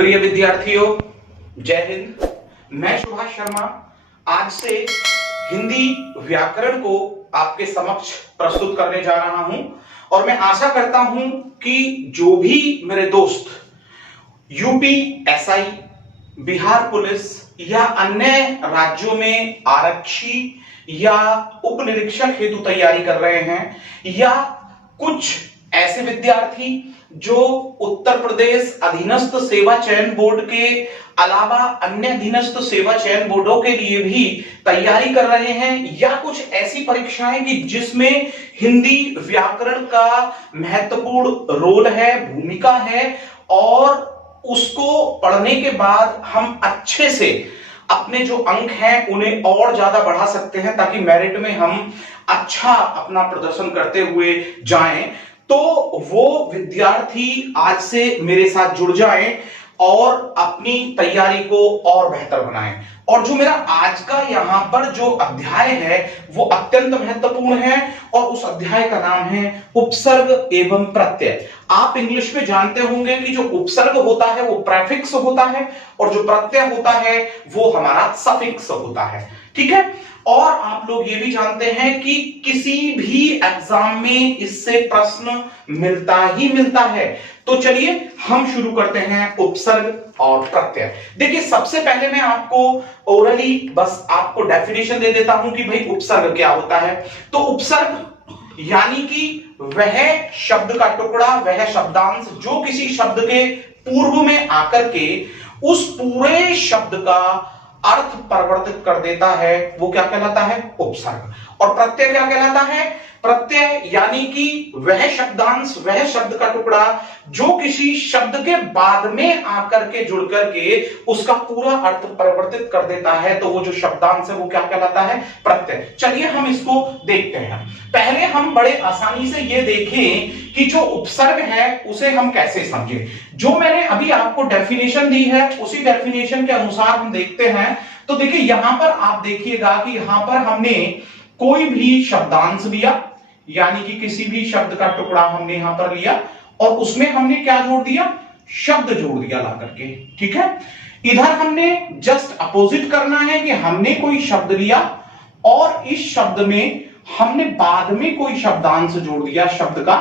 प्रिय विद्यार्थियों, जय हिंद। मैं सुभाष शर्मा आज से हिंदी व्याकरण को आपके समक्ष प्रस्तुत करने जा रहा हूं और मैं आशा करता हूं कि जो भी मेरे दोस्त यूपी एसआई, बिहार पुलिस या अन्य राज्यों में आरक्षी या उप निरीक्षक हेतु तैयारी कर रहे हैं, या कुछ ऐसे विद्यार्थी जो उत्तर प्रदेश अधीनस्थ सेवा चयन बोर्ड के अलावा अन्य अधीनस्थ सेवा चयन बोर्डों के लिए भी तैयारी कर रहे हैं, या कुछ ऐसी परीक्षाएं कि जिसमें हिंदी व्याकरण का महत्वपूर्ण रोल है, भूमिका है, और उसको पढ़ने के बाद हम अच्छे से अपने जो अंक हैं उन्हें और ज्यादा बढ़ा सकते हैं ताकि मेरिट में हम अच्छा अपना प्रदर्शन करते हुए जाएं। तो वो विद्यार्थी आज से मेरे साथ जुड़ जाएं और अपनी तैयारी को और बेहतर बनाएं। और जो मेरा आज का यहां पर जो अध्याय है वो अत्यंत महत्वपूर्ण है और उस अध्याय का नाम है उपसर्ग एवं प्रत्यय। आप इंग्लिश में जानते होंगे कि जो उपसर्ग होता है वो प्रेफिक्स होता है और जो प्रत्यय होता है वो हमारा सफिक्स होता है, ठीक है। और आप लोग ये भी जानते हैं कि किसी भी एग्जाम में इससे प्रश्न मिलता ही मिलता है। तो चलिए हम शुरू करते हैं उपसर्ग और प्रत्यय। देखिए, सबसे पहले मैं आपको ओरली बस आपको डेफिनेशन दे देता हूं कि भाई उपसर्ग क्या होता है। तो उपसर्ग यानी कि वह शब्द का टुकड़ा, वह शब्दांश जो किसी शब्द के पूर्व में आकर के उस पूरे शब्द का अर्थ परिवर्तित कर देता है, वो क्या कहलाता है? उपसर्ग। और प्रत्यय क्या कहलाता है? प्रत्यय यानी कि वह शब्दांश, वह शब्द का टुकड़ा जो किसी शब्द के बाद में आकर के जुड़ करके उसका पूरा अर्थ परिवर्तित कर देता है, तो वो जो शब्दांश है वो क्या कहलाता है? प्रत्यय। चलिए हम इसको देखते हैं। पहले हम बड़े आसानी से ये देखें कि जो उपसर्ग है उसे हम कैसे समझें। जो मैंने अभी आपको डेफिनेशन दी है उसी डेफिनेशन के अनुसार हम देखते हैं। तो देखिए, यहां पर आप देखिएगा कि यहां पर हमने कोई भी शब्दांश लिया, यानी कि किसी भी शब्द का टुकड़ा हमने यहां पर लिया और उसमें हमने क्या जोड़ दिया? शब्द जोड़ दिया ला करके, ठीक है। इधर हमने जस्ट अपोजिट करना है कि हमने कोई शब्द लिया और इस शब्द में हमने बाद में कोई शब्दांश जोड़ दिया, शब्द का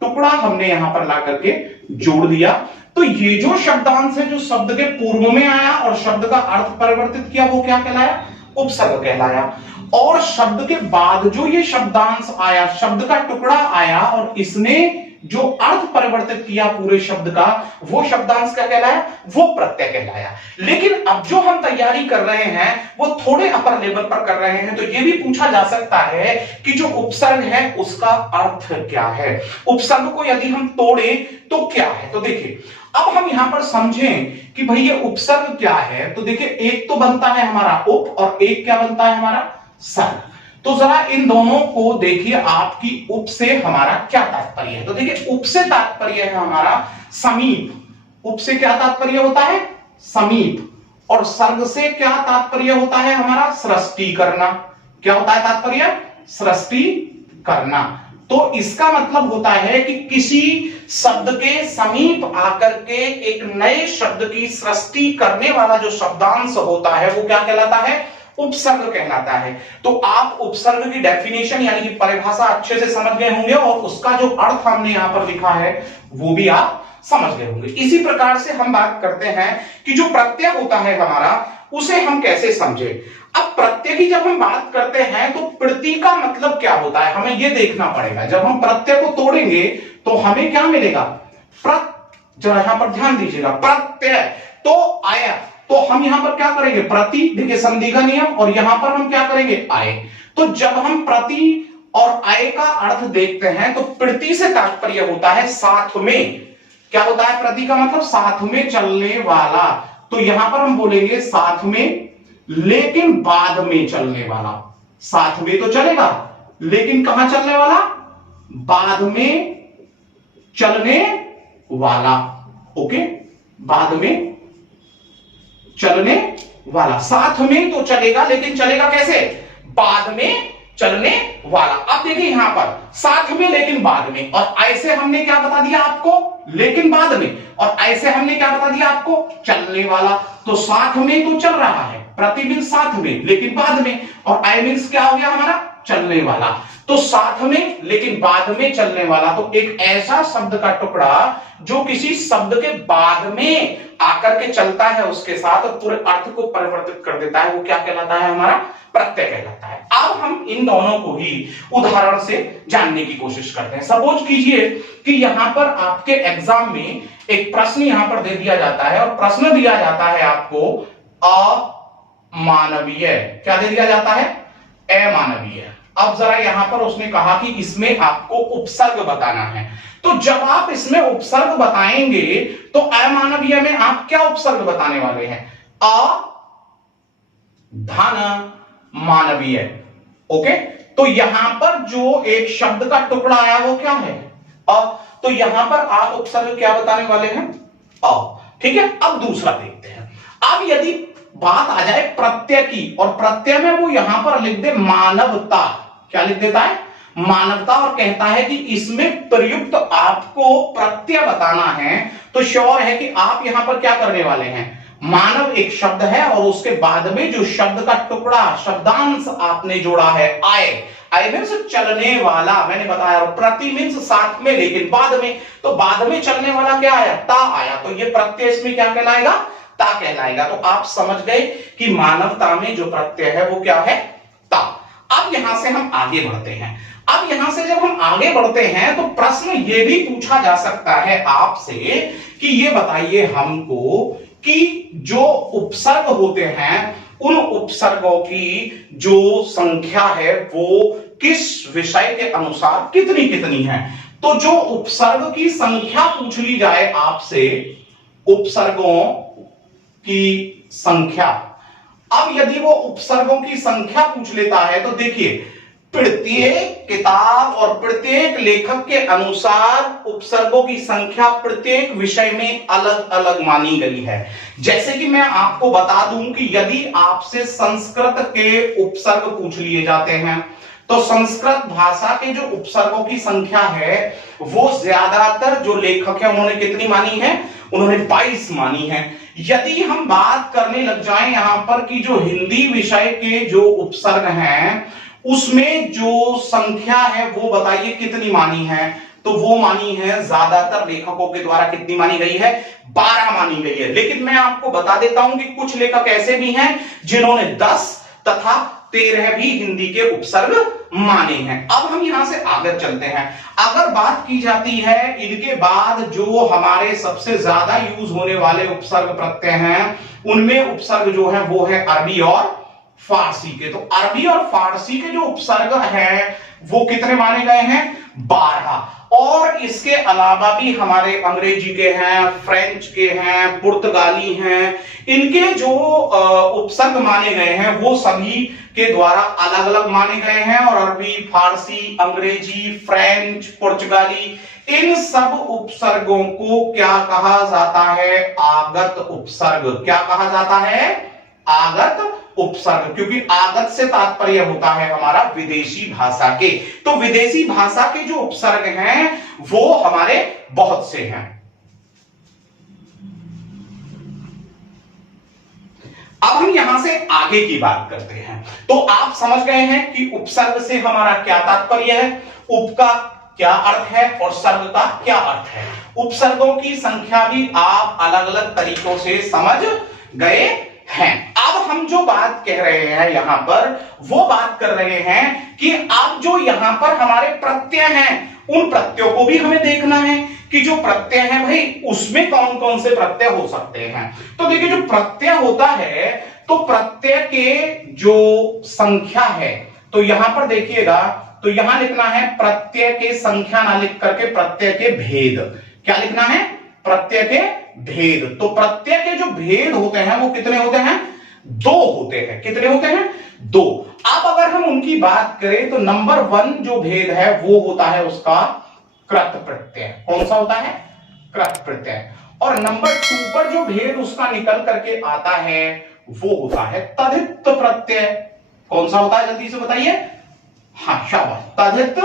टुकड़ा हमने यहां पर ला करके जोड़ दिया। तो ये जो शब्दांश है जो शब्द के पूर्व में आया और शब्द का अर्थ परिवर्तित किया, वो क्या कहलाया? उपसर्ग कहलाया। और शब्द के बाद जो ये शब्दांश आया, शब्द का टुकड़ा आया और इसने जो अर्थ परिवर्तित किया पूरे शब्द का, वो शब्दांश क्या कहलाया? वो प्रत्यय कहलाया। लेकिन अब जो हम तैयारी कर रहे हैं वो थोड़े अपर लेवल पर कर रहे हैं, तो ये भी पूछा जा सकता है कि जो उपसर्ग है उसका अर्थ क्या है, उपसर्ग को यदि हम तोड़े तो क्या है। तो देखिए, अब हम यहां पर समझें कि भाई ये उपसर्ग क्या है। तो देखिए, एक तो बनता है हमारा उप और एक क्या बनता है? हमारा सर्ग। तो जरा इन दोनों को देखिए आपकी उप से हमारा क्या तात्पर्य है। तो देखिए, उप से तात्पर्य है हमारा समीप। उप से क्या तात्पर्य होता है? समीप। और सर्ग से क्या तात्पर्य होता है हमारा? सृष्टि करना। क्या होता है तात्पर्य? सृष्टि करना। तो इसका मतलब होता है कि किसी शब्द के समीप आकर के एक नए शब्द की सृष्टि करने वाला जो शब्दांश होता है वो क्या कहलाता है? उपसर्ग कहलाता है। तो आप उपसर्ग की डेफिनेशन यानी कि परिभाषा अच्छे से समझ गए होंगे और उसका जो अर्थ हमने यहां पर लिखा है वो भी आप समझ गए होंगे। इसी प्रकार से हम बात करते हैं कि जो प्रत्यय होता है हमारा उसे हम कैसे समझे। अब प्रत्यय की जब हम बात करते हैं तो प्रति का मतलब क्या होता है हमें यह देखना पड़ेगा। जब हम प्रत्यय को तोड़ेंगे तो हमें क्या मिलेगा? जरा यहां पर ध्यान दीजिएगा, प्रत्यय तो आया, तो हम यहां पर क्या करेंगे? प्रति, देखिए संधि का नियम, और यहां पर हम क्या करेंगे? आए। तो जब हम प्रति और आय का अर्थ देखते हैं तो प्रति से तात्पर्य होता है साथ में। क्या होता है प्रति का मतलब? साथ में चलने वाला। तो यहां पर हम बोलेंगे साथ में लेकिन बाद में चलने वाला। साथ में तो चलेगा लेकिन कहां चलने वाला? बाद में चलने वाला। ओके, बाद में चलने वाला। साथ में तो चलेगा लेकिन चलेगा कैसे? बाद में चलने वाला। अब देखिए यहां पर साथ में लेकिन बाद में, और ऐसे हमने क्या बता दिया आपको? लेकिन बाद में, और ऐसे हमने क्या बता दिया आपको, चलने वाला। तो साथ में तो चल रहा है, प्रति मीन्स साथ में लेकिन बाद में, और आई मीन्स क्या हो गया हमारा, चलने वाला। तो साथ में लेकिन बाद में चलने वाला, तो एक ऐसा शब्द का टुकड़ा जो किसी शब्द के बाद में आकर के चलता है उसके साथ और पूरे अर्थ को परिवर्तित कर देता है, वो क्या कहलाता है, हमारा प्रत्यय कहलाता है। अब हम इन दोनों को ही उदाहरण से जानने की कोशिश करते हैं। सपोज कीजिए कि यहां पर आपके एग्जाम में एक प्रश्न यहां पर दे दिया जाता है, और प्रश्न दिया जाता है आपको अमानवीय। क्या दे दिया जाता है, अमानवीय। अब जरा यहां पर उसने कहा कि इसमें आपको उपसर्ग बताना है, तो जब आप इसमें उपसर्ग बताएंगे तो अमानवीय में आप क्या उपसर्ग बताने वाले हैं, धन मानवीय। ओके, तो यहां पर जो एक शब्द का टुकड़ा आया वो क्या है, तो यहां पर आप उपसर्ग क्या बताने वाले हैं, ठीक है। अब दूसरा देखते हैं। अब यदि बात आ जाए प्रत्यय की, और प्रत्यय में वो यहां पर लिख दे मानवता, क्या लिख देता है, मानवता, और कहता है कि इसमें प्रयुक्त आपको प्रत्यय बताना है, तो श्योर है कि आप यहां पर क्या करने वाले हैं, मानव एक शब्द है और उसके बाद में जो शब्द का टुकड़ा शब्दांश आपने जोड़ा है आई मीन्स चलने वाला, मैंने बताया, और प्रति मीन्स साथ में लेकिन बाद में, तो बाद में चलने वाला क्या आया, ता आया, तो ये प्रत्यय इसमें क्या कहलाएगा, ता कहलाएगा। तो आप समझ गए कि मानवता में जो प्रत्यय है वो क्या है, ता। अब यहां से हम आगे बढ़ते हैं। अब यहां से जब हम आगे बढ़ते हैं तो प्रश्न ये भी पूछा जा सकता है आपसे कि ये बताइए हमको कि जो उपसर्ग होते हैं उन उपसर्गों की जो संख्या है वो किस विषय के अनुसार कितनी कितनी है। तो जो उपसर्ग की संख्या पूछ ली जाए आपसे, उपसर्गों की संख्या, अब यदि वो उपसर्गों की संख्या पूछ लेता है तो देखिए प्रत्येक किताब और प्रत्येक लेखक के अनुसार उपसर्गों की संख्या प्रत्येक विषय में अलग अलग मानी गई है। जैसे कि मैं आपको बता दूं कि यदि आपसे संस्कृत के उपसर्ग पूछ लिए जाते हैं तो संस्कृत भाषा के जो उपसर्गों की संख्या है वो ज्यादातर जो लेखक है उन्होंने कितनी मानी है, उन्होंने 22 मानी है। यदि हम बात करने लग जाएं यहां पर कि जो हिंदी विषय के जो उपसर्ग हैं उसमें जो संख्या है वो बताइए कितनी मानी है, तो वो मानी है ज्यादातर लेखकों के द्वारा कितनी मानी गई है, 12 मानी गई है। लेकिन मैं आपको बता देता हूं कि कुछ लेखक ऐसे भी हैं जिन्होंने 10 तथा 13 भी हिंदी के उपसर्ग माने हैं। अब हम यहां से आगे चलते हैं। अगर बात की जाती है इनके बाद जो हमारे सबसे ज्यादा यूज होने वाले उपसर्ग प्रत्यय हैं उनमें उपसर्ग जो है वो है अरबी और फारसी के। तो अरबी और फारसी के जो उपसर्ग हैं वो कितने माने गए हैं, 12। और इसके अलावा भी हमारे अंग्रेजी के हैं, फ्रेंच के हैं, पुर्तगाली हैं, इनके जो उपसर्ग माने गए हैं वो सभी के द्वारा अलग अलग माने गए हैं। और अरबी, फारसी, अंग्रेजी, फ्रेंच, पुर्तगाली, इन सब उपसर्गों को क्या कहा जाता है, आगत उपसर्ग। क्या कहा जाता है, आगत उपसर्ग, क्योंकि आगत से तात्पर्य होता है हमारा विदेशी भाषा के। तो विदेशी भाषा के जो उपसर्ग हैं वो हमारे बहुत से हैं। अब हम यहां से आगे की बात करते हैं। तो आप समझ गए हैं कि उपसर्ग से हमारा क्या तात्पर्य है, उप का क्या अर्थ है और सर्ग का क्या अर्थ है। उपसर्गों की संख्या भी आप अलग अलग तरीकों से समझ गए हैं। अब हम जो बात कह रहे हैं यहां पर वो बात कर रहे हैं कि अब जो यहां पर हमारे प्रत्यय हैं उन प्रत्ययों को भी हमें देखना है कि जो प्रत्यय है भाई उसमें कौन कौन से प्रत्यय हो सकते हैं। तो देखिए जो प्रत्यय होता है तो प्रत्यय के जो संख्या है, तो यहां पर देखिएगा तो यहां लिखना है प्रत्यय के संख्या ना लिख करके प्रत्यय के भेद। क्या लिखना है, प्रत्यय के भेद। तो प्रत्यय के जो भेद होते हैं वो कितने होते हैं, 2 होते हैं। कितने होते हैं, 2। अब अगर हम उनकी बात करें तो नंबर 1 जो भेद है वो होता है उसका कृत प्रत्यय। कौन सा होता है, कृत प्रत्यय। और नंबर 2 पर जो भेद उसका निकल करके आता है वो होता है तद्धित प्रत्यय। कौन सा होता है, जल्दी से बताइए। हाँ शाबाश, तद्धित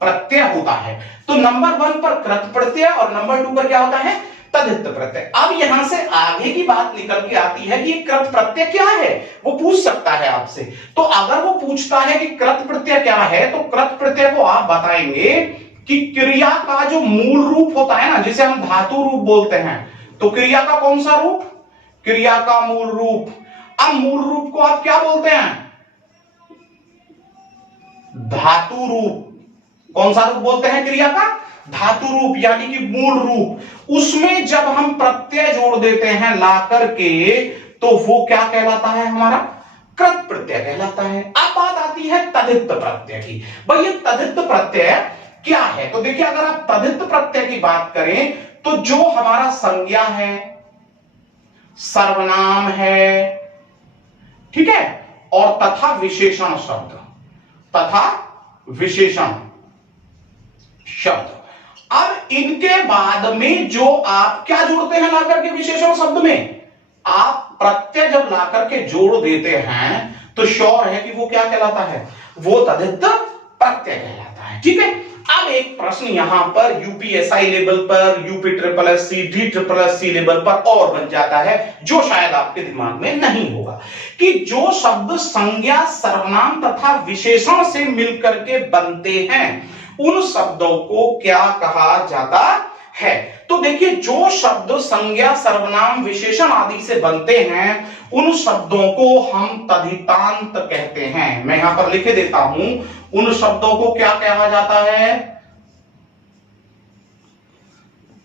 प्रत्यय होता है। तो नंबर 1 पर कृत प्रत्यय और नंबर 2 पर क्या होता है, तद्धित प्रत्यय। अब यहां से आगे की बात निकल के आती है कि कृत प्रत्यय क्या है, वो पूछ सकता है आपसे। तो अगर वो पूछता है कि कृत प्रत्यय क्या है, तो कृत प्रत्यय को आप बताएंगे कि क्रिया का जो मूल रूप होता है ना, जिसे हम धातु रूप बोलते हैं, तो क्रिया का कौन सा रूप, क्रिया का मूल रूप। अब मूल रूप को आप क्या बोलते हैं, धातु रूप। कौन सा रूप बोलते हैं क्रिया का, धातु रूप, यानी कि मूल रूप। उसमें जब हम प्रत्यय जोड़ देते हैं ला करके, तो वो क्या कहलाता है, हमारा कृत प्रत्यय कहलाता है। अब बात आती है तद्धित प्रत्यय की। भाई ये तद्धित प्रत्यय क्या है, तो देखिए अगर आप तद्धित प्रत्यय की बात करें, तो जो हमारा संज्ञा है, सर्वनाम है, ठीक है, और तथा विशेषण शब्द, तथा विशेषण शब्द, अब इनके बाद में जो आप क्या जोड़ते हैं लाकर के विशेषण शब्द में, आप प्रत्यय जब लाकर के जोड़ देते हैं, तो श्योर है कि वो क्या कहलाता है, वो तद्धित प्रत्यय कहलाता है। ठीक है, अब एक प्रश्न यहां पर यूपीएसआई लेवल पर, UP triple S C, D triple S C level पर और बन जाता है, जो शायद आपके दिमाग में नहीं होगा, कि जो शब्द संज्ञा, सर्वनाम तथा विशेषण से मिलकर के बनते हैं, उन शब्दों को क्या कहा जाता है। तो देखिए, जो शब्द संज्ञा, सर्वनाम, विशेषण आदि से बनते हैं, उन शब्दों को हम तद्धितांत कहते हैं। मैं यहां पर लिखे देता हूं, उन शब्दों को क्या कहा जाता है,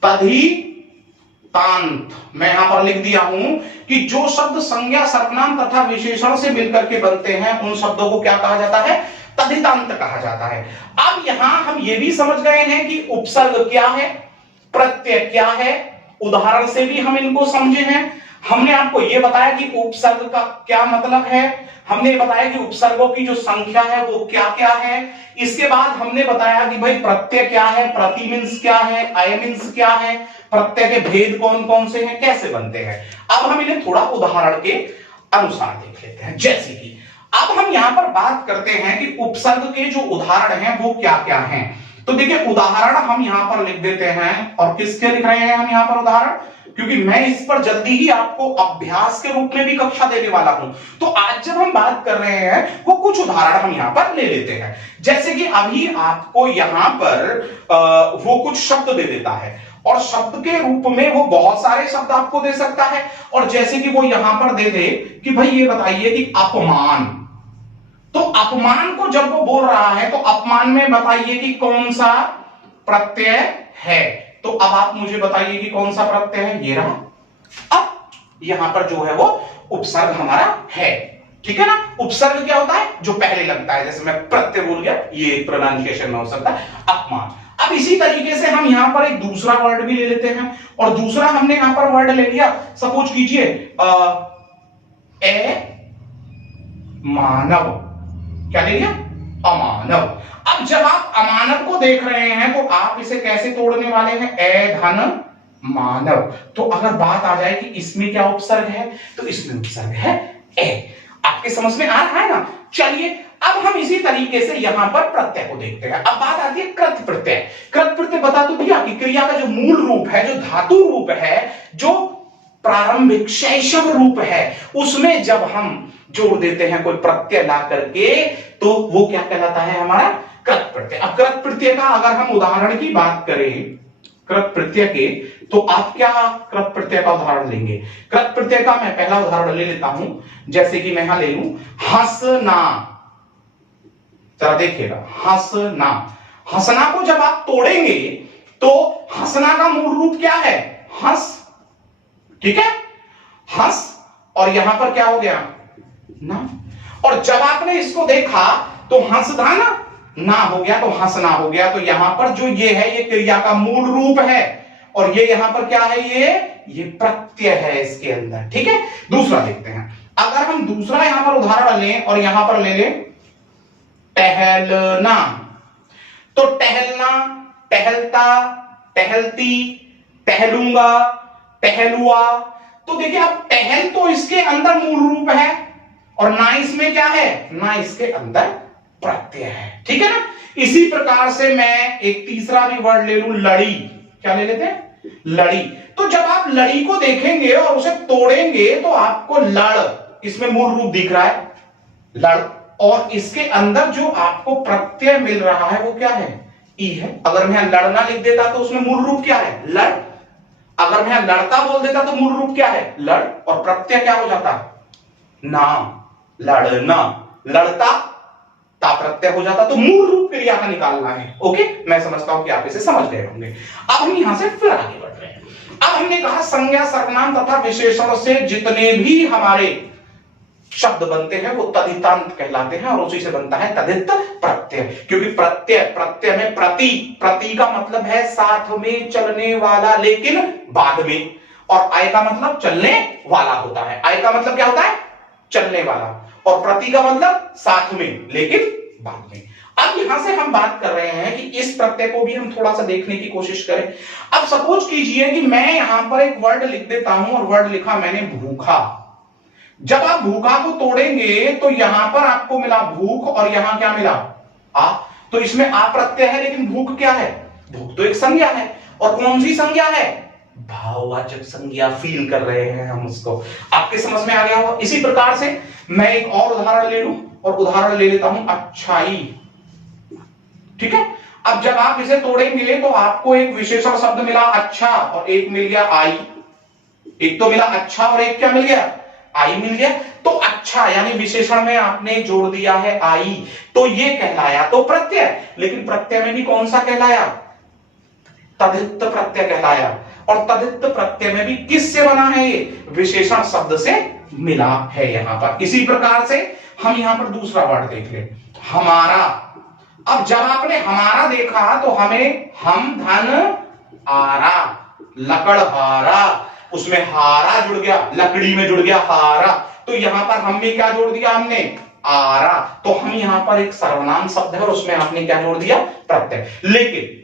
तद्धितांत। मैं यहां पर लिख दिया हूं कि जो शब्द संज्ञा, सर्वनाम तथा विशेषण से मिलकर के बनते हैं, उन शब्दों को क्या कहा जाता है, तद्धितांत कहा जाता है। अब यहां हम ये भी समझ गए हैं कि उपसर्ग क्या है, प्रत्यय क्या है, उदाहरण से भी हम इनको समझे हैं। हमने आपको यह बताया कि उपसर्ग का क्या मतलब है, हमने बताया कि उपसर्गों की जो संख्या है वो क्या क्या है। इसके बाद हमने बताया कि भाई प्रत्यय क्या है, प्रति मीन्स क्या है, अय मीन्स क्या है, प्रत्यय के भेद कौन कौन से हैं, कैसे बनते हैं। अब हम इन्हें थोड़ा उदाहरण के अनुसार देख लेते हैं। जैसे कि अब हम यहां पर बात करते हैं कि उपसर्ग के जो उदाहरण हैं वो क्या क्या हैं। तो देखिए, उदाहरण हम यहां पर लिख देते हैं, और किसके लिख रहे हैं हम यहां पर उदाहरण, क्योंकि मैं इस पर जल्दी ही आपको अभ्यास के रूप में भी कक्षा देने वाला हूं। तो आज जब हम बात कर रहे हैं, वो कुछ उदाहरण हम यहां पर ले लेते हैं। जैसे कि अभी आपको यहां पर वो कुछ शब्द दे देता है, और शब्द के रूप में वो बहुत सारे शब्द आपको दे सकता है। और जैसे कि वो यहां पर दे दे कि भाई ये बताइए कि अपमान, तो अपमान को जब वो बोल रहा है, तो अपमान में बताइए कि कौन सा प्रत्यय है। तो अब आप मुझे बताइए कि कौन सा प्रत्यय है, ये रहा। अब यहां पर जो है वो उपसर्ग हमारा है, ठीक है ना। उपसर्ग क्या होता है, जो पहले लगता है, जैसे मैं प्रत्यय बोल गया, ये प्रोनाउंसिएशन में हो सकता है अपमान। अब इसी तरीके से हम यहां पर एक दूसरा वर्ड भी ले लेते हैं, और दूसरा हमने यहां पर वर्ड ले लिया, सपोज कीजिए मानव, क्या ले लिया, अमानव। अब जब आप अमानव को देख रहे हैं, तो आप इसे कैसे तोड़ने वाले हैं, ए धन मानव। तो अगर बात आ जाए कि इसमें क्या उपसर्ग है, तो इसमें उपसर्ग है ए। आपके समझ में आ रहा है ना। चलिए, अब हम इसी तरीके से यहां पर प्रत्यय को देखते हैं। अब बात आती है कृत प्रत्यय। कृत प्रत्यय बता तो दिया कि क्रिया का जो मूल रूप है, जो धातु रूप है, जो प्रारंभिक शैशव रूप है, उसमें जब हम जोड़ देते हैं कोई प्रत्यय ला करके, तो वो क्या कहलाता है, हमारा कृत प्रत्यय। अब कृत प्रत्यय का अगर हम उदाहरण की बात करें, कृत प्रत्यय के, तो आप क्या कृत प्रत्यय का उदाहरण लेंगे। कृत प्रत्यय का मैं पहला उदाहरण ले लेता हूं, जैसे कि मैं यहां ले लूं हंसना। जरा देखिएगा, हंसना। हंसना को जब आप तोड़ेंगे, तो हंसना का मूल रूप क्या है, हंस, ठीक है, हंस, और यहां पर क्या हो गया, ना। और जब आपने इसको देखा, तो हंसना ना हो गया, तो हंसना हो गया। तो यहां पर जो ये है, ये क्रिया का मूल रूप है, और ये यहां पर क्या है, ये प्रत्यय है इसके अंदर, ठीक है। दूसरा देखते हैं, अगर हम दूसरा यहां पर उदाहरण लें, और यहां पर ले लें टहलना। तो टहलना, टहलता, टहलती, टहलूंगा, टहलुआ। तो देखिए, अब टहल तो इसके अंदर मूल रूप है, और ना इसमें क्या है, ना इसके अंदर प्रत्यय है, ठीक है ना। इसी प्रकार से मैं एक तीसरा भी वर्ड ले लूं, लड़ी। क्या ले लेते हैं? लड़ी। तो जब आप लड़ी को देखेंगे और उसे तोड़ेंगे तो आपको लड़, इसमें मूल रूप दिख रहा है लड़, और इसके अंदर जो आपको प्रत्यय मिल रहा है वो क्या है? ई है। अगर मैं लड़ना लिख देता तो उसमें मूल रूप क्या है? लड़। अगर मैं लड़ता बोल देता तो मूल रूप क्या है? लड़, और प्रत्यय क्या हो जाता? ना, लड़ना, लड़ता ता प्रत्यय हो जाता। तो मूल रूप क्रिया का निकालना है। ओके, मैं समझता हूं कि आप इसे समझ गए होंगे। अब हम यहां से फिर आगे बढ़ रहे हैं। अब हमने कहा संज्ञा, सर्वनाम तथा विशेषण से जितने भी हमारे शब्द बनते हैं वो तदितांत कहलाते हैं, और उसी से बनता है तदित प्रत्यय। क्योंकि प्रत्यय में प्रति का मतलब है साथ में चलने वाला लेकिन बाद में, और आय का मतलब चलने वाला होता है। आय का मतलब क्या होता है? चलने वाला, और प्रति का मतलब साथ में लेकिन बाद में। अब यहां से हम बात कर रहे हैं कि इस प्रत्यय को भी हम थोड़ा सा देखने की कोशिश करें। अब सपोज कीजिए कि मैं यहां पर एक वर्ड लिख देता हूं, और वर्ड लिखा मैंने भूखा। जब आप भूखा को तोड़ेंगे तो यहां पर आपको मिला भूख, और यहां क्या मिला? आ। तो इसमें आ प्रत्यय है, लेकिन भूख क्या है? भूख तो एक संज्ञा है, और कौन सी संज्ञा है? भाववाचक संज्ञा। फील कर रहे हैं हम उसको। आपके समझ में आ गया होगा। इसी प्रकार से मैं एक और उदाहरण ले लूं, और उदाहरण ले लेता हूं अच्छाई। ठीक है। अब जब आप इसे तोड़ेंगे तो आपको एक विशेषण शब्द मिला अच्छा, और एक मिल गया आई। एक तो मिला अच्छा और एक क्या मिल गया? आई मिल गया। तो अच्छा यानी विशेषण में आपने जोड़ दिया है आई, तो ये कहलाया तो प्रत्यय, लेकिन प्रत्यय में भी कौन सा कहलाया? तदित प्रत्यय कहलाया। और तदित प्रत्यय में भी किससे बना है? ये विशेषण शब्द से मिला है यहां पर। इसी प्रकार से हम यहां पर दूसरा वर्ड देख ले, हमारा। अब जब आपने हमारा देखा तो हमें हम धन आरा, लकड़हारा, उसमें हारा जुड़ गया, लकड़ी में जुड़ गया हारा। तो यहां पर हमने क्या जोड़ दिया? हमने आरा। तो हम यहां पर एक सर्वनाम शब्द है और उसमें आपने क्या जोड़ दिया? प्रत्यय। लेकिन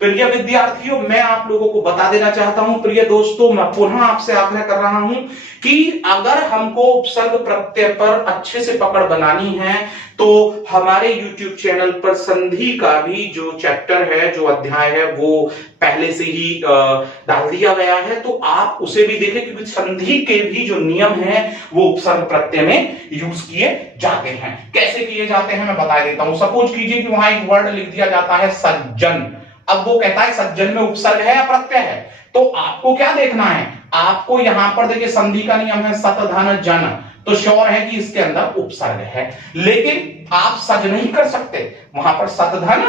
प्रिय विद्यार्थियों, मैं आप लोगों को बता देना चाहता हूं, प्रिय दोस्तों, मैं पुनः आपसे आग्रह कर रहा हूं कि अगर हमको उपसर्ग प्रत्यय पर अच्छे से पकड़ बनानी है तो हमारे YouTube चैनल पर संधि का भी जो चैप्टर है, जो अध्याय है, वो पहले से ही डाल दिया गया है। तो आप उसे भी देखें, क्योंकि संधि के भी जो नियम है वो उपसर्ग प्रत्यय में यूज किए जाते हैं। कैसे किए जाते हैं मैं बता देता हूं। सपोज कीजिए कि वहां एक वर्ड लिख दिया जाता है सज्जन। अब वो कहता है सज्जन में उपसर्ग है या प्रत्यय है? तो आपको क्या देखना है? आपको यहां पर देखिए संधि का नियम है सत धन जन, तो श्योर है कि इसके अंदर उपसर्ग है। लेकिन आप सज नहीं कर सकते, वहां पर सत धन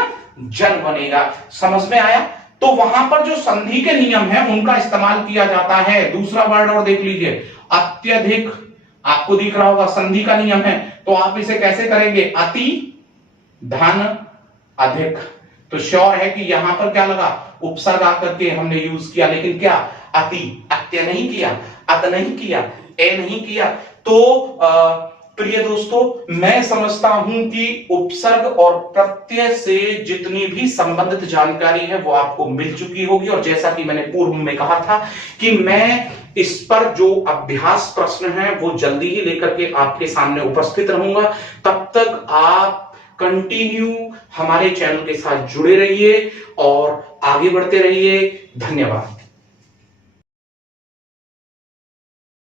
जन बनेगा। समझ में आया? तो वहां पर जो संधि के नियम है उनका इस्तेमाल किया जाता है। दूसरा वर्ड और देख लीजिए, अत्यधिक। आपको दिख रहा होगा संधि का नियम है, तो आप इसे कैसे करेंगे? अति धन अधिक। तो श्योर है कि यहां पर क्या लगा? उपसर्ग आकर के हमने यूज किया, लेकिन क्या? अति। अत्य नहीं किया, अत नहीं किया, ए नहीं किया। तो प्रिय दोस्तों, मैं समझता हूं कि उपसर्ग और प्रत्यय से जितनी भी संबंधित जानकारी है वो आपको मिल चुकी होगी। और जैसा कि मैंने पूर्व में कहा था कि मैं इस पर जो अभ्यास प्रश्न है वो जल्दी ही लेकर के आपके सामने उपस्थित रहूंगा। तब तक आप कंटिन्यू हमारे चैनल के साथ जुड़े रहिए और आगे बढ़ते रहिए। धन्यवाद।